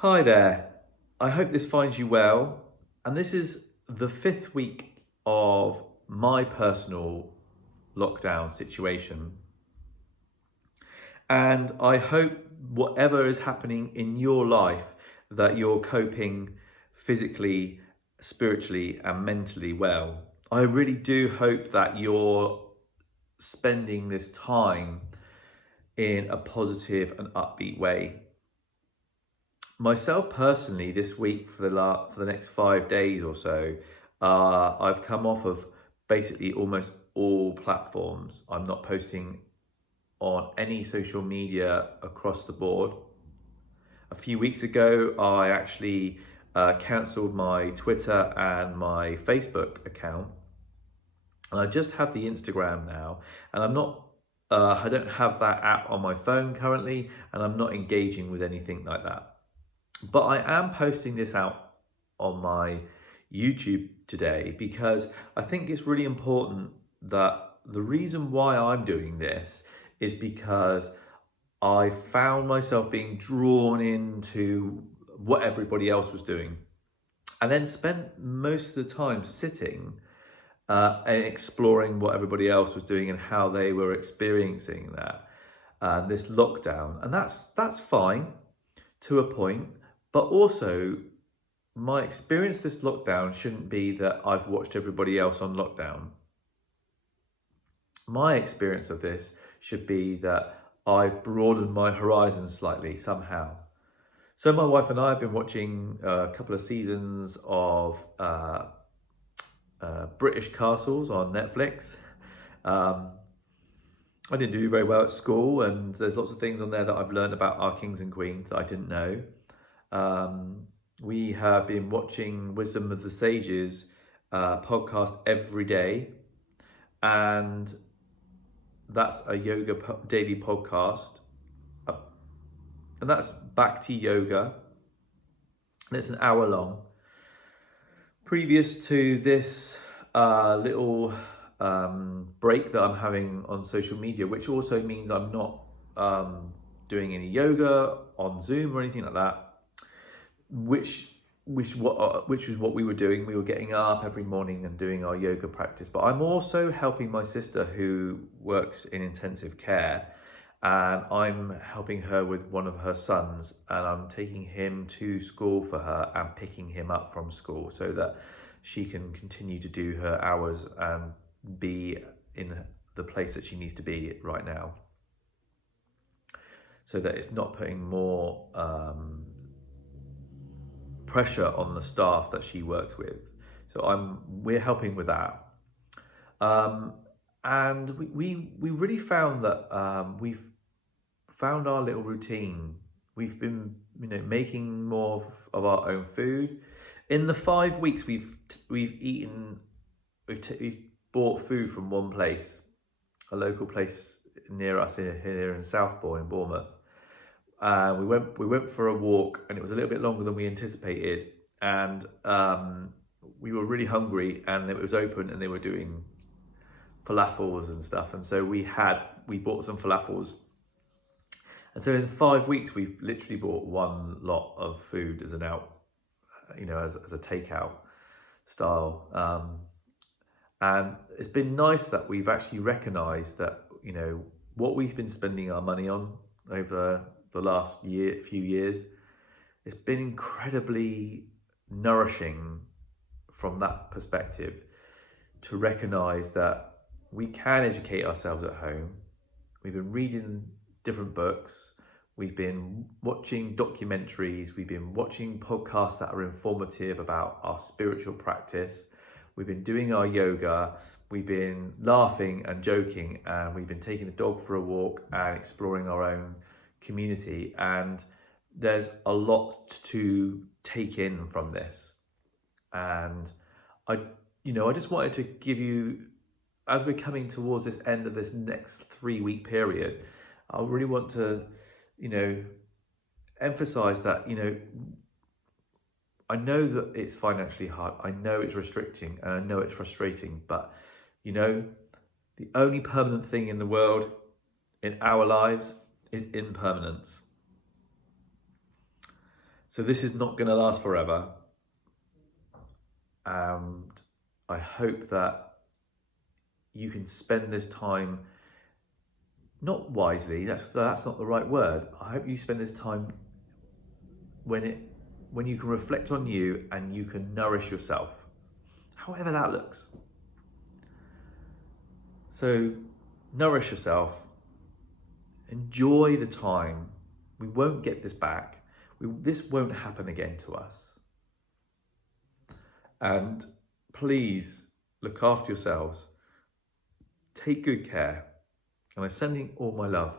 Hi there. I hope this finds you well. And this is the fifth week of my personal lockdown situation. And I hope whatever is happening in your life, that you're coping physically, spiritually, and mentally well. I really do hope that you're spending this time in a positive and upbeat way. Myself personally, this week for the next 5 days or so, I've come off of basically almost all platforms. I'm not posting on any social media across the board. A few weeks ago, I actually cancelled my Twitter and my Facebook account, and I just have the Instagram now. And I'm not, I don't have that app on my phone currently, and I'm not engaging with anything like that. But I am posting this out on my YouTube today because I think it's really important that the reason why I'm doing this is because I found myself being drawn into what everybody else was doing, and then spent most of the time sitting and exploring what everybody else was doing and how they were experiencing this lockdown. And that's fine to a point. But also, my experience this lockdown shouldn't be that I've watched everybody else on lockdown. My experience of this should be that I've broadened my horizons slightly somehow. So my wife and I have been watching a couple of seasons of British Castles on Netflix. I didn't do very well at school, and there's lots of things on there that I've learned about our kings and queens that I didn't know. We have been watching Wisdom of the Sages podcast every day, and that's a yoga daily podcast, and that's Bhakti Yoga, and it's an hour long. Previous to this little break that I'm having on social media, which also means I'm not doing any yoga on Zoom or anything like that, which was what we were doing. We were getting up every morning and doing our yoga practice. But I'm also helping my sister who works in intensive care, and I'm helping her with one of her sons, and I'm taking him to school for her and picking him up from school so that she can continue to do her hours and be in the place that she needs to be right now, so that it's not putting more pressure on the staff that she works with. So we're helping with that, and we really found that we've found our little routine. We've been making more of our own food. In the 5 weeks we've bought food from one place, a local place near us here in Southbourne in Bournemouth. We went for a walk, and it was a little bit longer than we anticipated, and we were really hungry, and it was open and they were doing falafels and stuff, and so we bought some falafels. And so in 5 weeks we've literally bought one lot of food as as a takeout style, and it's been nice that we've actually recognized that what we've been spending our money on over the last few years, it's been incredibly nourishing from that perspective, to recognize that we can educate ourselves at home. We've been reading different books, we've been watching documentaries, we've been watching podcasts that are informative about our spiritual practice, we've been doing our yoga, we've been laughing and joking, and we've been taking the dog for a walk and exploring our own community. And there's a lot to take in from this, and I just wanted to give you, as we're coming towards this end of this next 3-week period, I really want to emphasize that I know that it's financially hard, I know it's restricting, and I know it's frustrating, but the only permanent thing in the world, in our lives, is impermanence. So this is not going to last forever. And I hope that you can spend this time, not wisely, that's not the right word. I hope you spend this time when you can reflect on you and you can nourish yourself, however that looks. So nourish yourself, enjoy the time. We won't get this back. This won't happen again to us. And please look after yourselves. Take good care. And I'm sending all my love.